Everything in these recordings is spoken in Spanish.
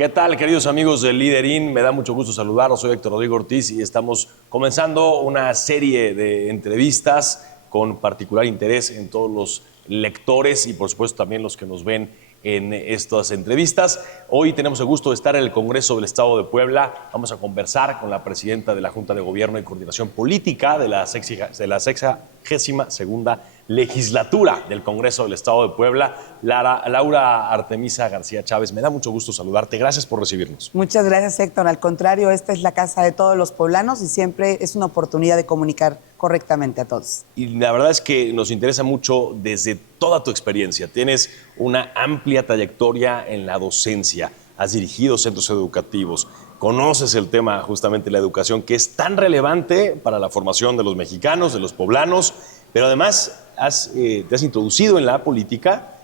¿Qué tal, queridos amigos del Liderín? Me da mucho gusto saludarlos. Soy Héctor Rodrigo Ortiz y estamos comenzando una serie de entrevistas con particular interés en todos los lectores y, por supuesto, también los que nos ven en estas entrevistas. Hoy tenemos el gusto de estar en el Congreso del Estado de Puebla. Vamos a conversar con la presidenta de la Junta de Gobierno y Coordinación Política de la 62ª legislatura del Congreso del Estado de Puebla, Laura Artemisa García Chávez. Me da mucho gusto saludarte. Gracias por recibirnos. Muchas gracias, Héctor. Al contrario, esta es la casa de todos los poblanos y siempre es una oportunidad de comunicar correctamente a todos. Y la verdad es que nos interesa mucho desde toda tu experiencia. Tienes una amplia trayectoria en la docencia, has dirigido centros educativos, conoces el tema justamente de la educación, que es tan relevante para la formación de los mexicanos, de los poblanos, pero además te has introducido en la política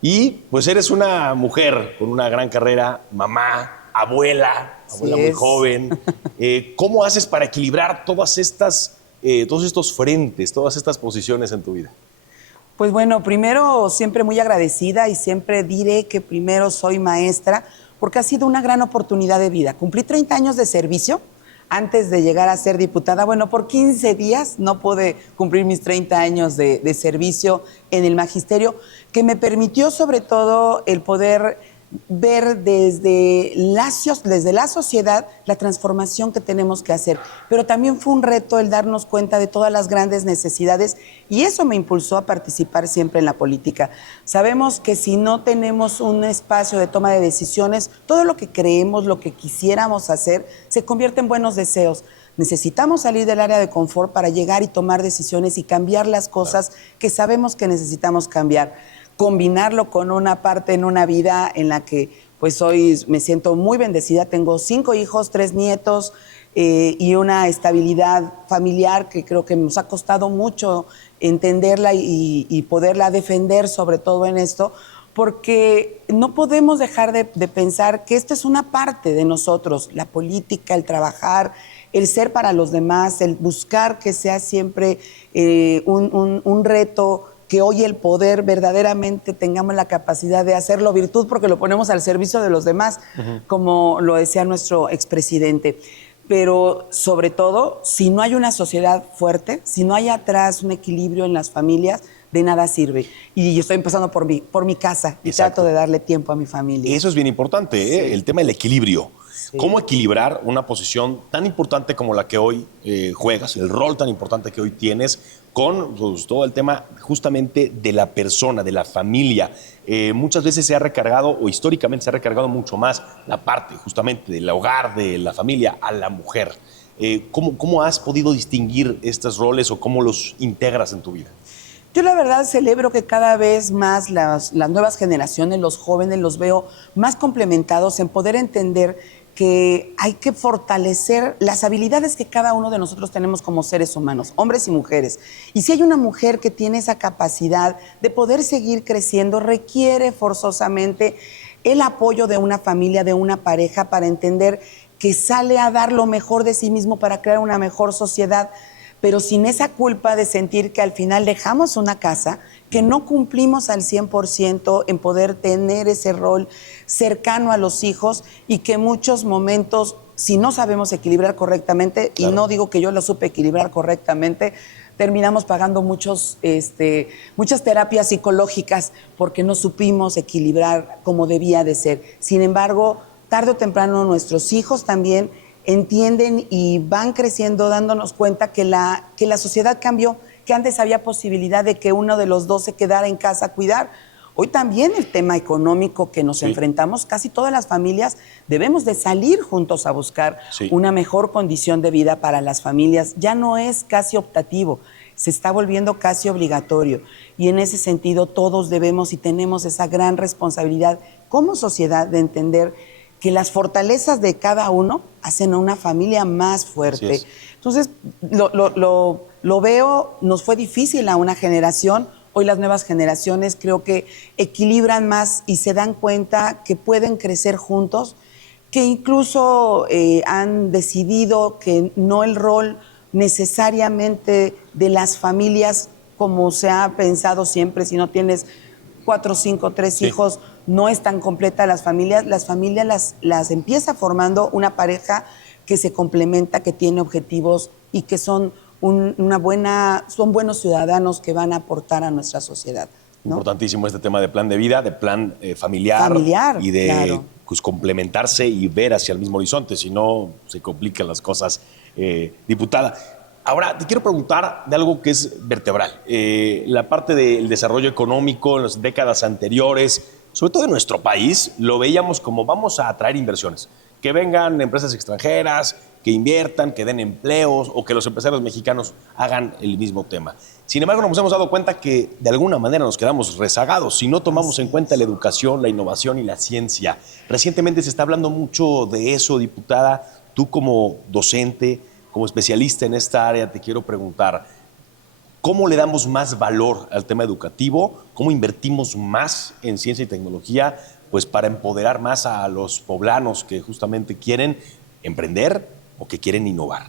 y pues eres una mujer con una gran carrera, mamá, abuela muy joven. ¿Cómo haces para equilibrar todos estos frentes, todas estas posiciones en tu vida? Pues bueno, primero siempre muy agradecida y siempre diré que primero soy maestra porque ha sido una gran oportunidad de vida. Cumplí 30 años de servicio antes de llegar a ser diputada. Bueno, por 15 días no pude cumplir mis 30 años de servicio en el magisterio, que me permitió sobre todo el poder ver desde la sociedad la transformación que tenemos que hacer. Pero también fue un reto el darnos cuenta de todas las grandes necesidades y eso me impulsó a participar siempre en la política. Sabemos que si no tenemos un espacio de toma de decisiones, todo lo que creemos, lo que quisiéramos hacer, se convierte en buenos deseos. Necesitamos salir del área de confort para llegar y tomar decisiones y cambiar las cosas que sabemos que necesitamos cambiar. Combinarlo con una parte en una vida en la que pues hoy me siento muy bendecida. Tengo 5 hijos, 3 nietos y una estabilidad familiar que creo que nos ha costado mucho entenderla y poderla defender, sobre todo en esto, porque no podemos dejar de pensar que esto es una parte de nosotros, la política, el trabajar, el ser para los demás, el buscar que sea siempre un reto, que hoy el poder verdaderamente tengamos la capacidad de hacerlo virtud porque lo ponemos al servicio de los demás, como lo decía nuestro expresidente. Pero sobre todo, si no hay una sociedad fuerte, si no hay atrás un equilibrio en las familias, de nada sirve. Y yo estoy empezando por mi casa y trato de darle tiempo a mi familia. Y eso es bien importante, ¿eh? El tema del equilibrio. Sí. ¿Cómo equilibrar una posición tan importante como la que hoy juegas, el rol tan importante que hoy tienes, con pues, todo el tema justamente de la persona, de la familia? Muchas veces se ha recargado, o históricamente se ha recargado mucho más la parte justamente del hogar, de la familia, a la mujer. ¿Cómo has podido distinguir estos roles o cómo los integras en tu vida? Yo la verdad celebro que cada vez más las nuevas generaciones, los jóvenes, los veo más complementados en poder entender que hay que fortalecer las habilidades que cada uno de nosotros tenemos como seres humanos, hombres y mujeres. Y si hay una mujer que tiene esa capacidad de poder seguir creciendo, requiere forzosamente el apoyo de una familia, de una pareja, para entender que sale a dar lo mejor de sí mismo para crear una mejor sociedad, pero sin esa culpa de sentir que al final dejamos una casa, que no cumplimos al 100% en poder tener ese rol cercano a los hijos y que en muchos momentos, si no sabemos equilibrar correctamente, claro, y no digo que yo lo supe equilibrar correctamente, terminamos pagando muchas terapias psicológicas porque no supimos equilibrar como debía de ser. Sin embargo, tarde o temprano nuestros hijos también entienden y van creciendo dándonos cuenta que la sociedad cambió, que antes había posibilidad de que uno de los dos se quedara en casa a cuidar. Hoy también el tema económico que nos enfrentamos, casi todas las familias debemos de salir juntos a buscar una mejor condición de vida para las familias. Ya no es casi optativo, se está volviendo casi obligatorio. Y en ese sentido todos debemos y tenemos esa gran responsabilidad como sociedad de entender que las fortalezas de cada uno hacen a una familia más fuerte. Entonces, lo veo, nos fue difícil a una generación. Hoy las nuevas generaciones creo que equilibran más y se dan cuenta que pueden crecer juntos, que incluso han decidido que no el rol necesariamente de las familias como se ha pensado siempre, si no tienes 4, 5, 3 hijos, no es tan completa las familias las empieza formando una pareja que se complementa, que tiene objetivos y que son son buenos ciudadanos que van a aportar a nuestra sociedad, ¿no? Importantísimo este tema de plan de vida, de plan familiar y de claro. pues, complementarse y ver hacia el mismo horizonte, si no se complican las cosas, diputada. Ahora, te quiero preguntar de algo que es vertebral. La parte del desarrollo económico en las décadas anteriores, sobre todo en nuestro país, lo veíamos como vamos a atraer inversiones. Que vengan empresas extranjeras, que inviertan, que den empleos o que los empresarios mexicanos hagan el mismo tema. Sin embargo, nos hemos dado cuenta que de alguna manera nos quedamos rezagados si no tomamos en cuenta la educación, la innovación y la ciencia. Recientemente se está hablando mucho de eso, diputada. Tú como docente, como especialista en esta área, te quiero preguntar, ¿cómo le damos más valor al tema educativo? ¿Cómo invertimos más en ciencia y tecnología? Pues para empoderar más a los poblanos que justamente quieren emprender o que quieren innovar.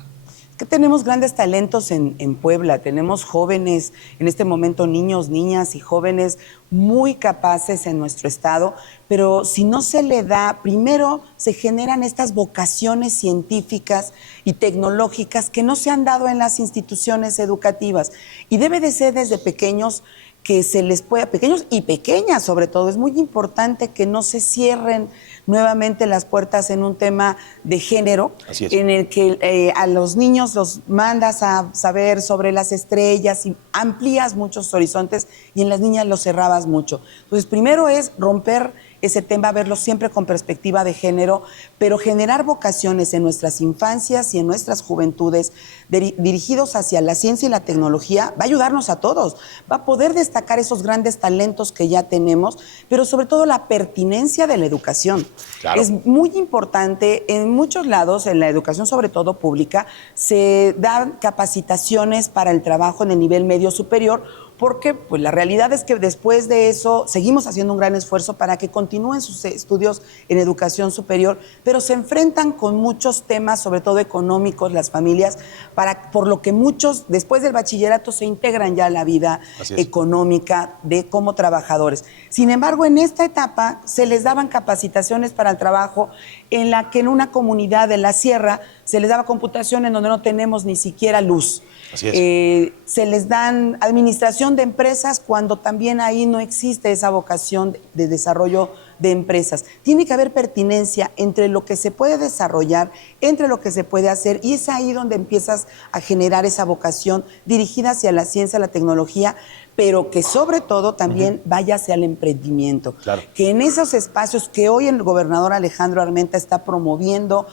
Que tenemos grandes talentos en Puebla, tenemos jóvenes, en este momento niños, niñas y jóvenes muy capaces en nuestro estado, pero si no se le da, primero se generan estas vocaciones científicas y tecnológicas que no se han dado en las instituciones educativas y debe de ser desde pequeños que se les pueda, pequeños y pequeñas sobre todo, es muy importante que no se cierren nuevamente las puertas en un tema de género, en el que a los niños los mandas a saber sobre las estrellas y amplías muchos horizontes y en las niñas los cerrabas mucho. Entonces, primero es romper ese tema, verlo siempre con perspectiva de género, pero generar vocaciones en nuestras infancias y en nuestras juventudes dirigidos hacia la ciencia y la tecnología, va a ayudarnos a todos, va a poder destacar esos grandes talentos que ya tenemos, pero sobre todo la pertinencia de la educación. Claro. Es muy importante, en muchos lados, en la educación sobre todo pública, se dan capacitaciones para el trabajo en el nivel medio superior, porque pues, la realidad es que después de eso seguimos haciendo un gran esfuerzo para que continúen sus estudios en educación superior, pero se enfrentan con muchos temas, sobre todo económicos, las familias, por lo que muchos después del bachillerato se integran ya a la vida económica como trabajadores. Sin embargo, en esta etapa se les daban capacitaciones para el trabajo en la que en una comunidad de la sierra se les daba computación en donde no tenemos ni siquiera luz. Así es. Se les dan administración de empresas cuando también ahí no existe esa vocación de desarrollo de empresas. Tiene que haber pertinencia entre lo que se puede desarrollar, entre lo que se puede hacer, y es ahí donde empiezas a generar esa vocación dirigida hacia la ciencia, la tecnología, pero que sobre todo también vaya hacia el emprendimiento. Claro. Que en esos espacios que hoy el gobernador Alejandro Armenta está promoviendo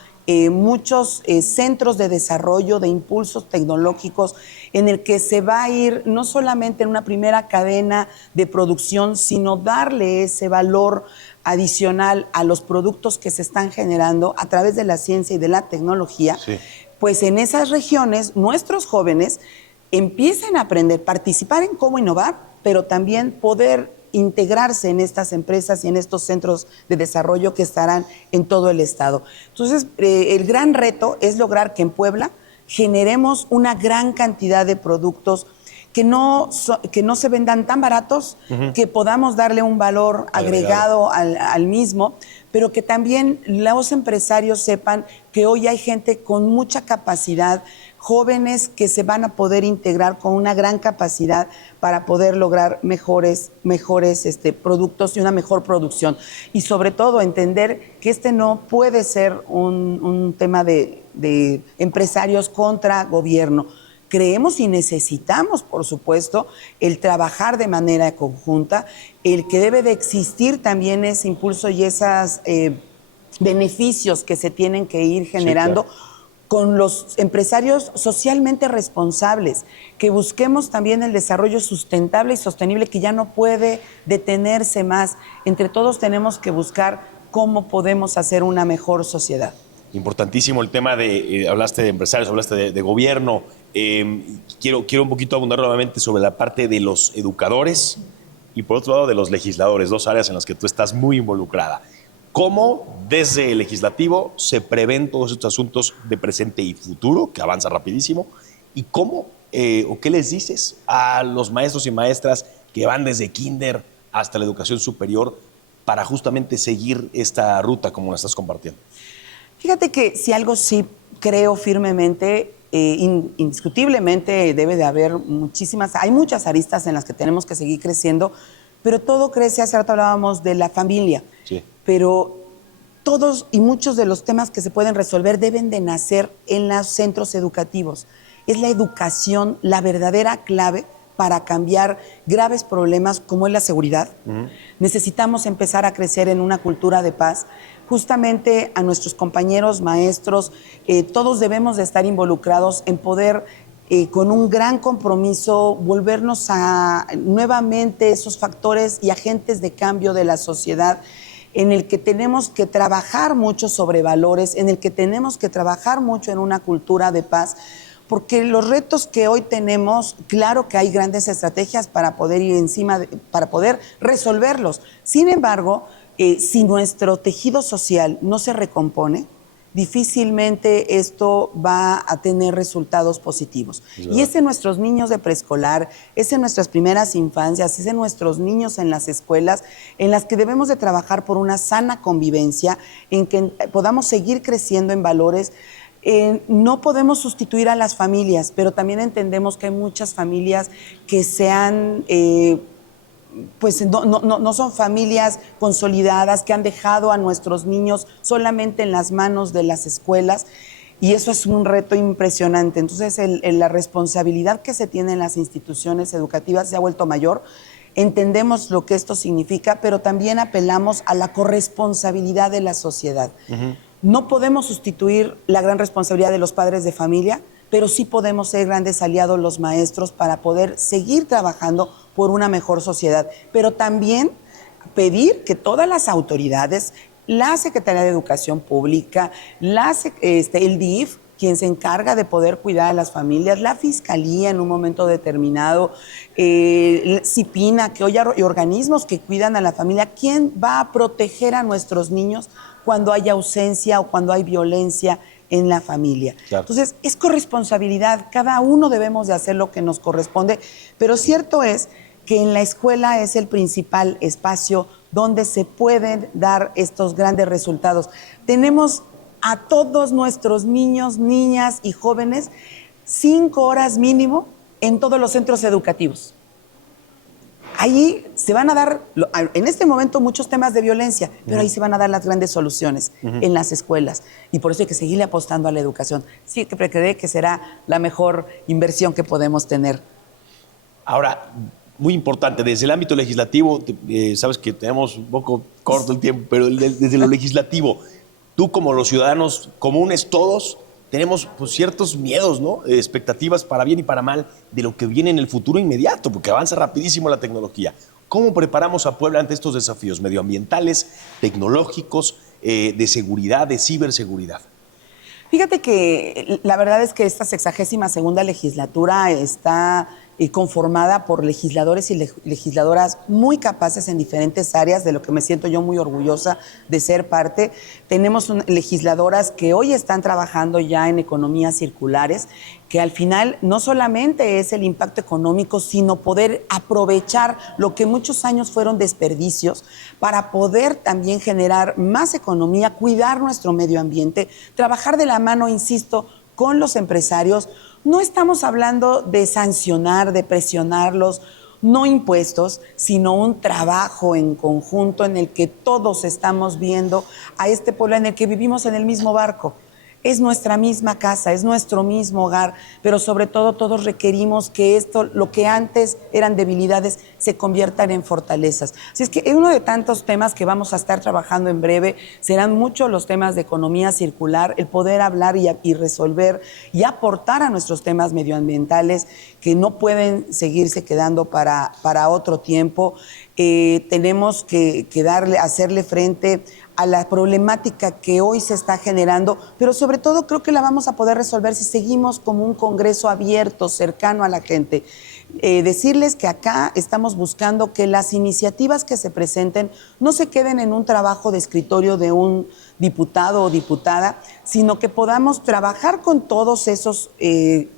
muchos centros de desarrollo, de impulsos tecnológicos, en el que se va a ir no solamente en una primera cadena de producción, sino darle ese valor adicional a los productos que se están generando a través de la ciencia y de la tecnología, pues en esas regiones nuestros jóvenes empiecen a aprender, participar en cómo innovar, pero también poder integrarse en estas empresas y en estos centros de desarrollo que estarán en todo el estado. Entonces, el gran reto es lograr que en Puebla generemos una gran cantidad de productos que no se vendan tan baratos, que podamos darle un valor agregado al mismo, pero que también los empresarios sepan que hoy hay gente con mucha capacidad, jóvenes que se van a poder integrar con una gran capacidad para poder lograr mejores productos y una mejor producción. Y sobre todo entender que no puede ser un tema de empresarios contra gobierno. Creemos y necesitamos, por supuesto, el trabajar de manera conjunta, el que debe de existir también ese impulso y esos beneficios que se tienen que ir generando. Sí, claro. Con los empresarios socialmente responsables, que busquemos también el desarrollo sustentable y sostenible que ya no puede detenerse más. Entre todos tenemos que buscar cómo podemos hacer una mejor sociedad. Importantísimo el tema hablaste de empresarios, hablaste de gobierno. Quiero un poquito abundar nuevamente sobre la parte de los educadores y por otro lado de los legisladores, dos áreas en las que tú estás muy involucrada. ¿Cómo desde el legislativo se prevén todos estos asuntos de presente y futuro, que avanza rapidísimo? ¿Y cómo o qué les dices a los maestros y maestras que van desde kinder hasta la educación superior para justamente seguir esta ruta como la estás compartiendo? Fíjate que si algo sí creo firmemente, indiscutiblemente debe de haber hay muchas aristas en las que tenemos que seguir creciendo, pero todo crece, hace rato hablábamos de la familia, Sí. pero todos y muchos de los temas que se pueden resolver deben de nacer en los centros educativos. Es la educación la verdadera clave para cambiar graves problemas como es la seguridad. Necesitamos empezar a crecer en una cultura de paz. Justamente a nuestros compañeros, maestros, todos debemos de estar involucrados en poder, con un gran compromiso, volvernos a nuevamente esos factores y agentes de cambio de la sociedad, en el que tenemos que trabajar mucho sobre valores, en el que tenemos que trabajar mucho en una cultura de paz, porque los retos que hoy tenemos, claro que hay grandes estrategias para poder ir encima, para poder resolverlos. Sin embargo, si nuestro tejido social no se recompone, difícilmente esto va a tener resultados positivos. Y es en nuestros niños de preescolar, es en nuestras primeras infancias, es en nuestros niños en las escuelas, en las que debemos de trabajar por una sana convivencia, en que podamos seguir creciendo en valores. No podemos sustituir a las familias, pero también entendemos que hay muchas familias que se han... pues no son familias consolidadas, que han dejado a nuestros niños solamente en las manos de las escuelas, y eso es un reto impresionante. Entonces, la responsabilidad que se tiene en las instituciones educativas se ha vuelto mayor. Entendemos lo que esto significa, pero también apelamos a la corresponsabilidad de la sociedad. No podemos sustituir la gran responsabilidad de los padres de familia, pero sí podemos ser grandes aliados los maestros para poder seguir trabajando por una mejor sociedad. Pero también pedir que todas las autoridades, la Secretaría de Educación Pública, el DIF, quien se encarga de poder cuidar a las familias, la Fiscalía en un momento determinado, CIPINA, que hoy hay organismos que cuidan a la familia, ¿quién va a proteger a nuestros niños cuando hay ausencia o cuando hay violencia en la familia? Claro. Entonces, es corresponsabilidad, cada uno debemos de hacer lo que nos corresponde, pero cierto es que en la escuela es el principal espacio donde se pueden dar estos grandes resultados. Tenemos a todos nuestros niños, niñas y jóvenes 5 horas mínimo en todos los centros educativos. Ahí se van a dar, en este momento, muchos temas de violencia, pero ahí se van a dar las grandes soluciones en las escuelas. Y por eso hay que seguirle apostando a la educación. Sí, que cree que será la mejor inversión que podemos tener. Ahora, muy importante, desde el ámbito legislativo, sabes que tenemos un poco corto el tiempo, pero desde lo legislativo, tú como los ciudadanos comunes todos, tenemos pues, ciertos miedos, ¿no? Expectativas para bien y para mal de lo que viene en el futuro inmediato, porque avanza rapidísimo la tecnología. ¿Cómo preparamos a Puebla ante estos desafíos medioambientales, tecnológicos, de seguridad, de ciberseguridad? Fíjate que la verdad es que esta 62ª legislatura está conformada por legisladores y legisladoras muy capaces en diferentes áreas, de lo que me siento yo muy orgullosa de ser parte. Tenemos legisladoras que hoy están trabajando ya en economías circulares, que al final no solamente es el impacto económico, sino poder aprovechar lo que muchos años fueron desperdicios para poder también generar más economía, cuidar nuestro medio ambiente, trabajar de la mano, insisto, con los empresarios. No estamos hablando de sancionar, de presionarlos, no impuestos, sino un trabajo en conjunto en el que todos estamos viendo a este pueblo en el que vivimos en el mismo barco. Es nuestra misma casa, es nuestro mismo hogar, pero sobre todo todos requerimos que esto, lo que antes eran debilidades, se conviertan en fortalezas. Así es que uno de tantos temas que vamos a estar trabajando en breve serán muchos los temas de economía circular, el poder hablar y resolver y aportar a nuestros temas medioambientales que no pueden seguirse quedando para otro tiempo. Tenemos que hacerle frente a la problemática que hoy se está generando, pero sobre todo creo que la vamos a poder resolver si seguimos como un Congreso abierto, cercano a la gente. Decirles que acá estamos buscando que las iniciativas que se presenten no se queden en un trabajo de escritorio de un diputado o diputada, sino que podamos trabajar con todos esos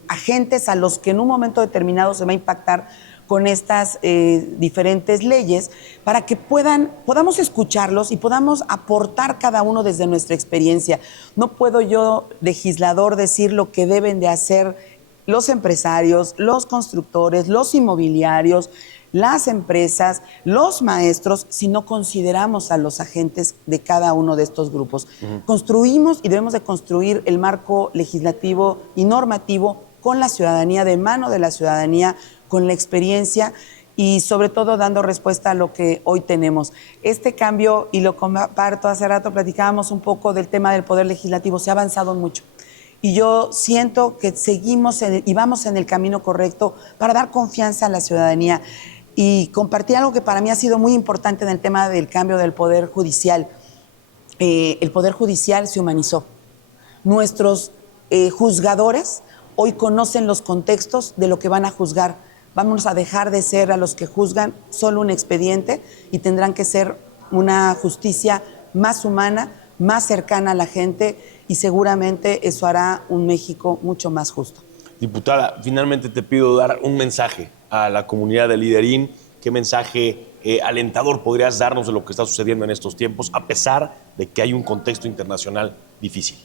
agentes a los que en un momento determinado se va a impactar con estas diferentes leyes para que podamos escucharlos y podamos aportar cada uno desde nuestra experiencia. No puedo yo, legislador, decir lo que deben de hacer los empresarios, los constructores, los inmobiliarios, las empresas, los maestros, si no consideramos a los agentes de cada uno de estos grupos. Construimos y debemos de construir el marco legislativo y normativo con la ciudadanía, de mano de la ciudadanía, con la experiencia y sobre todo dando respuesta a lo que hoy tenemos. Este cambio, y lo comparto, hace rato platicábamos un poco del tema del poder legislativo, se ha avanzado mucho. Y yo siento que seguimos y vamos en el camino correcto para dar confianza a la ciudadanía. Y compartir algo que para mí ha sido muy importante en el tema del cambio del Poder Judicial. El Poder Judicial se humanizó. Nuestros juzgadores hoy conocen los contextos de lo que van a juzgar. Vamos a dejar de ser a los que juzgan solo un expediente y tendrán que ser una justicia más humana, más cercana a la gente y seguramente eso hará un México mucho más justo. Diputada, finalmente te pido dar un mensaje a la comunidad de Liderín. ¿Qué mensaje alentador podrías darnos de lo que está sucediendo en estos tiempos, a pesar de que hay un contexto internacional difícil?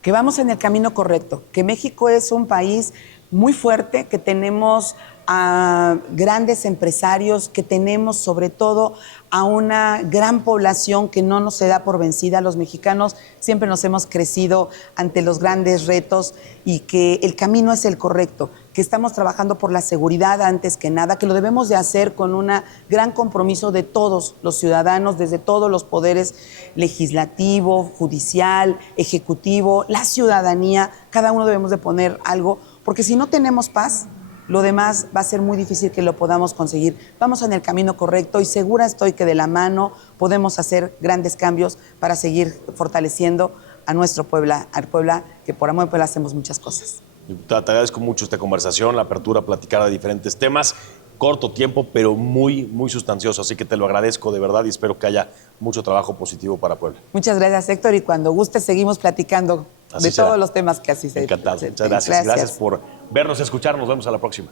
Que vamos en el camino correcto, que México es un país muy fuerte, que tenemos a grandes empresarios, que tenemos sobre todo a una gran población que no nos se da por vencida. Los mexicanos siempre nos hemos crecido ante los grandes retos y que el camino es el correcto, que estamos trabajando por la seguridad antes que nada, que lo debemos de hacer con un gran compromiso de todos los ciudadanos, desde todos los poderes legislativo, judicial, ejecutivo, la ciudadanía, cada uno debemos de poner algo, porque si no tenemos paz, lo demás va a ser muy difícil que lo podamos conseguir. Vamos en el camino correcto y segura estoy que de la mano podemos hacer grandes cambios para seguir fortaleciendo a nuestro Puebla, al Puebla, que por amor de Puebla hacemos muchas cosas. Diputada, te agradezco mucho esta conversación, la apertura a platicar de diferentes temas. Corto tiempo, pero muy, muy sustancioso. Así que te lo agradezco de verdad y espero que haya mucho trabajo positivo para Puebla. Muchas gracias, Héctor, y cuando guste seguimos platicando Así de será. todos los temas que así se... Encantado. Muchas gracias. Gracias por vernos, escucharnos. Nos vemos a la próxima.